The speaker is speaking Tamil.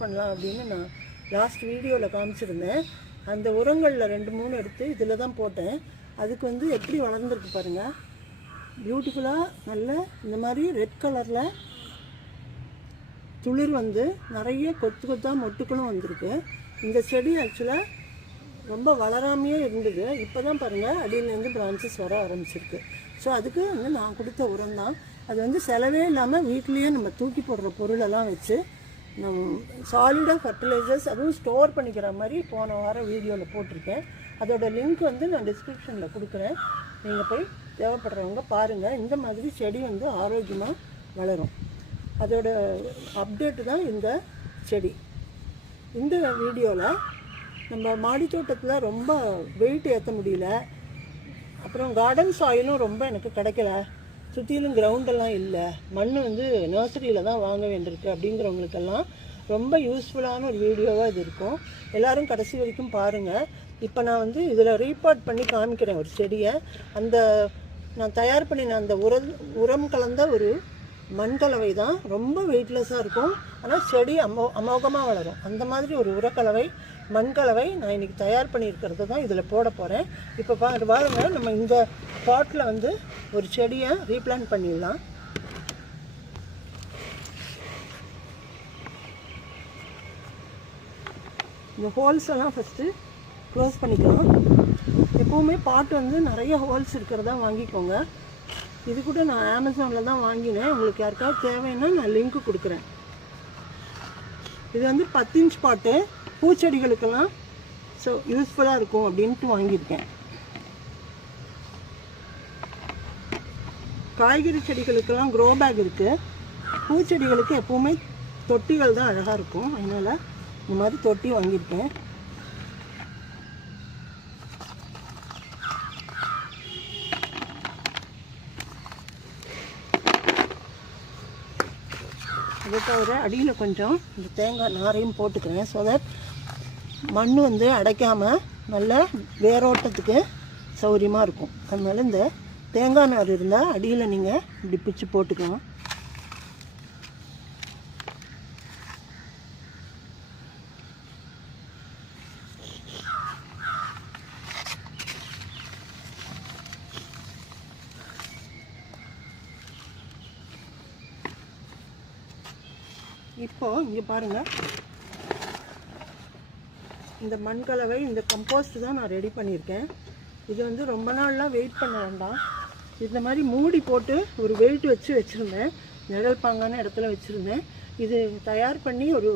பண்ணலாம் அப்படின்னு நான் லாஸ்ட் வீடியோவில் காமிச்சிருந்தேன். அந்த உரங்களில் 2-3 எடுத்து இதில் தான் போட்டேன். அதுக்கு வந்து எப்படி வளர்ந்துருக்கு பாருங்கள், பியூட்டிஃபுல்லாக நல்ல இந்த மாதிரி ரெட் கலரில் துளிர் வந்து நிறைய கொத்து கொத்தாக மொட்டுக்களும் வந்திருக்கு. இந்த செடி ஆக்சுவலாக ரொம்ப வளராமையே இருந்தது. இப்போ தான் பாருங்கள் அடியிலேருந்து பிரான்ச்சஸ் வர ஆரம்பிச்சிருக்கு. ஸோ அதுக்கு வந்து நான் கொடுத்த உரம் தான். அது வந்து செலவே இல்லாமல் வீட்லேயே நம்ம தூக்கி போடுற பொருளெல்லாம் வச்சு சாலிடாக ஃபர்டிலைசர்ஸ் அதுவும் ஸ்டோர் பண்ணிக்கிற மாதிரி போன வாரம் வீடியோவில் போட்டிருக்கேன். அதோட லிங்க் வந்து நான் டிஸ்கிரிப்ஷனில் கொடுக்குறேன். நீங்கள் போய் தேவைப்படுறவங்க பாருங்கள். இந்த மாதிரி செடி வந்து ஆரோக்கியமாக வளரும். அதோட அப்டேட்டு தான் இந்த செடி. இந்த வீடியோவில் நம்ம மாடி தோட்டத்தில் ரொம்ப வெயிட் ஏற்ற முடியல, அப்புறம் கார்டன் சாயிலும் ரொம்ப எனக்கு கிடைக்கல, சுற்றிலும் கிரவுண்டெல்லாம் இல்லை, மண் வந்து நர்சரியில் தான் வாங்க வேண்டியிருக்கு அப்படிங்கிறவங்களுக்கெல்லாம் ரொம்ப யூஸ்ஃபுல்லான ஒரு வீடியோவாக இது இருக்கும். எல்லோரும் கடைசி வரைக்கும் பாருங்கள். இப்போ நான் வந்து இதில் ரீபாட் பண்ணி காமிக்கிறேன் ஒரு செடியை. அந்த நான் தயார் பண்ணின அந்த உரம் கலந்த ஒரு மண்கலவை தான். ரொம்ப வெயிட்லெஸ்ஸாக இருக்கும், ஆனால் செடி அமோகமாக வளரும். அந்த மாதிரி ஒரு உரக்கலவை மண்கலவை நான் இன்றைக்கி தயார் பண்ணியிருக்கிறது தான் இதில் போட போகிறேன். இப்போ பாருங்க, நம்ம இந்த பாட்டில் வந்து ஒரு செடியை ரீப்ளான்ட் பண்ணிடலாம். இந்த ஹோல்ஸ் எல்லாம் ஃபஸ்ட்டு க்ளோஸ் பண்ணிக்கலாம். எப்போவுமே பாட்டு வந்து நிறைய ஹோல்ஸ் இருக்கிறதா வாங்கிக்கோங்க. இது கூட நான் அமேசானில் தான் வாங்கினேன். உங்களுக்கு யாருக்காவது தேவைன்னா நான் லிங்க்கு கொடுக்குறேன். இது வந்து 10 இன்ச் பாட்டு, பூச்செடிகளுக்கெல்லாம் ஸோ யூஸ்ஃபுல்லாக இருக்கும் அப்படின்ட்டு வாங்கியிருக்கேன். காய்கறி செடிகளுக்கெல்லாம் க்ரோ பேக் இருக்குது. பூச்செடிகளுக்கு எப்போவுமே தொட்டிகள் தான் அழகாக இருக்கும், அதனால் இந்த மாதிரி தொட்டி வாங்கியிருக்கேன். அதை தவிர அடியில் கொஞ்சம் இந்த தேங்காய் நாரையும் போட்டுக்கிறேன். ஸோ தட் மண் வந்து அடைக்காமல் நல்ல வேரோட்டத்துக்கு சௌகரியமாக இருக்கும். அதனால இந்த தேங்காய் நார் இருந்தால் அடியில் நீங்கள் இப்படி பிச்சு போட்டுக்கலாம். இப்போது இங்கே பாருங்கள், இந்த மண்கலவை இந்த கம்போஸ்ட் தான் நான் ரெடி பண்ணியிருக்கேன். இது வந்து ரொம்ப நாள்லாம் வெயிட் பண்ண வேண்டாம். இந்த மாதிரி மூடி போட்டு ஒரு வெயிட் வச்சுருந்தேன், நிழல் பாங்கான இடத்துல வச்சுருந்தேன். இது தயார் பண்ணி ஒரு